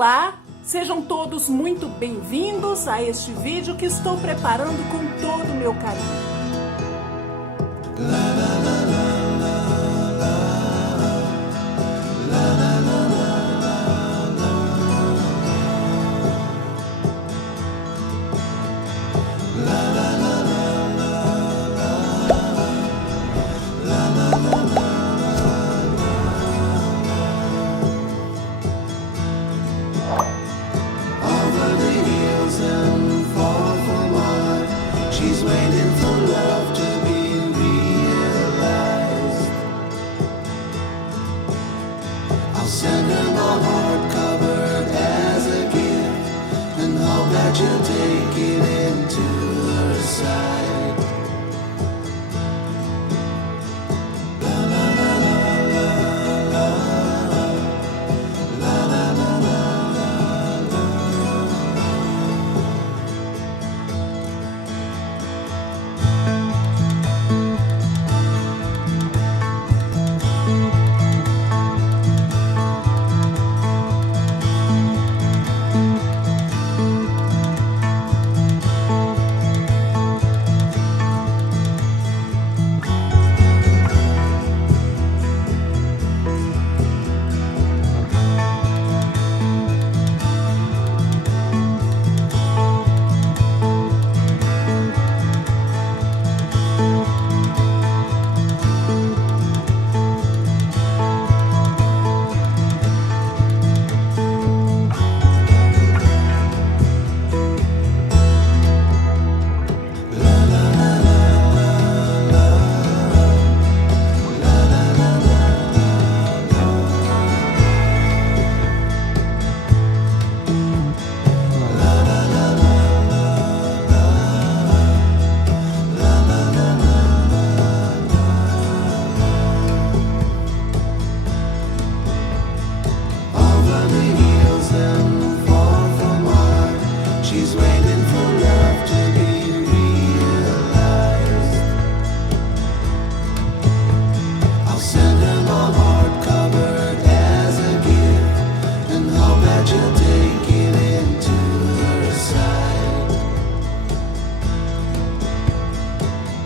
Olá, sejam todos muito bem-vindos a este vídeo que estou preparando com todo o meu carinho. She's waiting for love to be realized. I'll send her my heart covered as a gift, and hope that you'll take it into her side. She's waiting for love to be realized. I'll send her my heart covered as a gift, and hope that you'll take it into her side.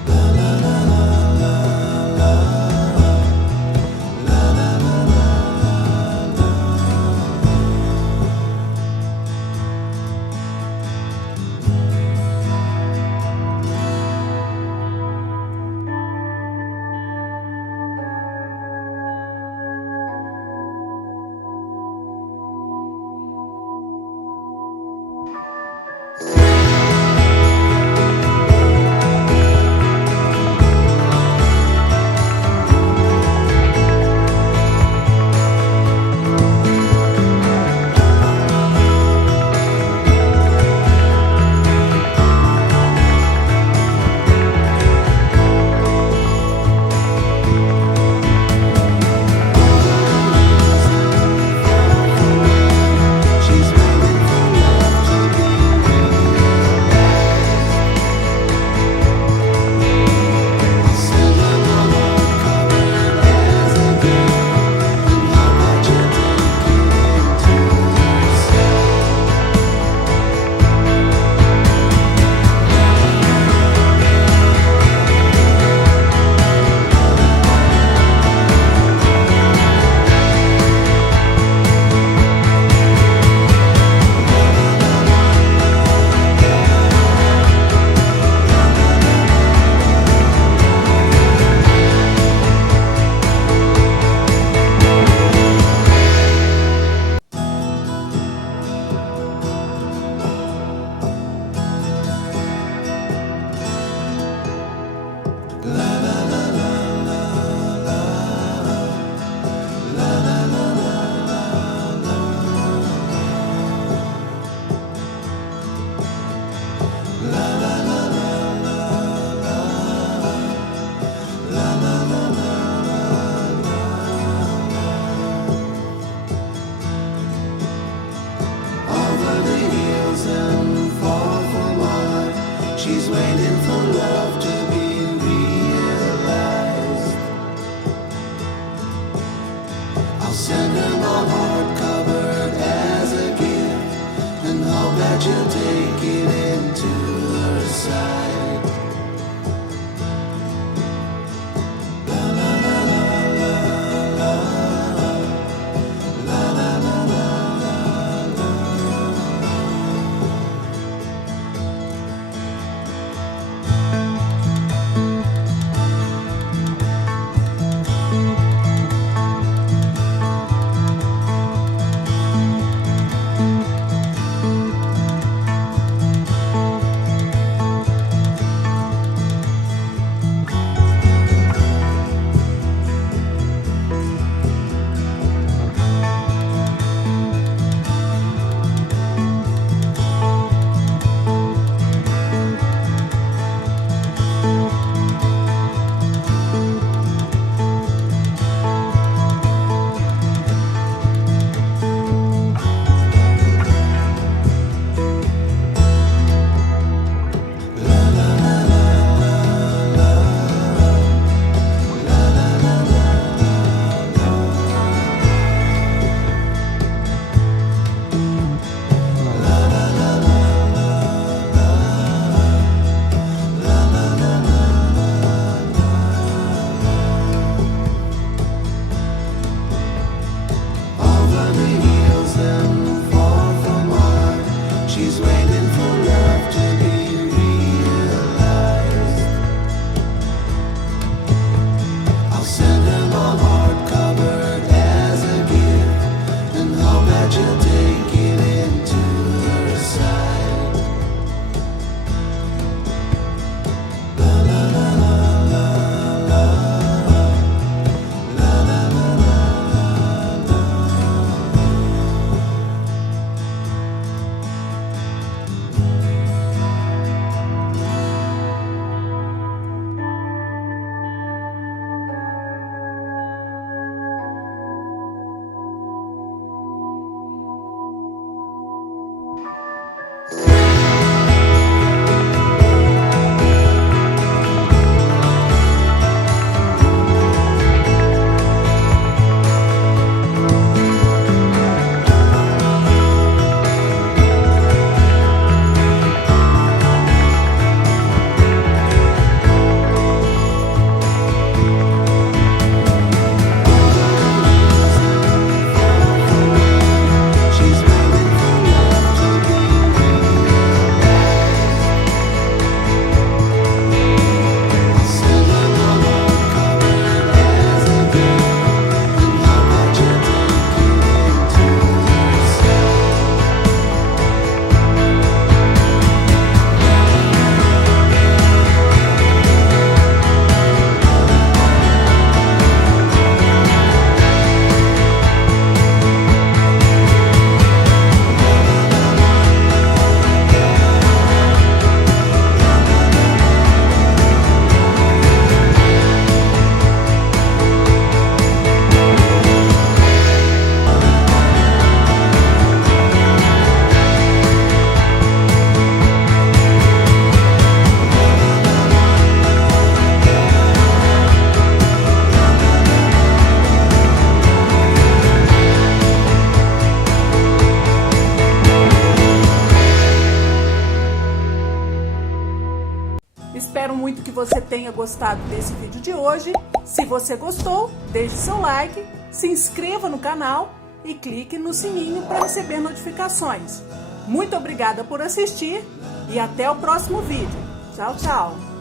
La la la la la la la la la la. She's waiting for love to be realized. I'll send her my heart covered as a gift, and hope that you'll take it into her over the hills and far from mine. She's waiting for love to be realized. I'll send her my heart covered as a gift. bet you'll take it into her side. She's waiting for love to be realized. I'll send her my heart covered as a gift, and hope that you'll take it into her side. La la la la la la la la la la la. Espero muito que você tenha gostado desse vídeo de hoje. Se você gostou, deixe seu like, se inscreva no canal e clique no sininho para receber notificações. Muito obrigada por assistir e até o próximo vídeo. Tchau, tchau!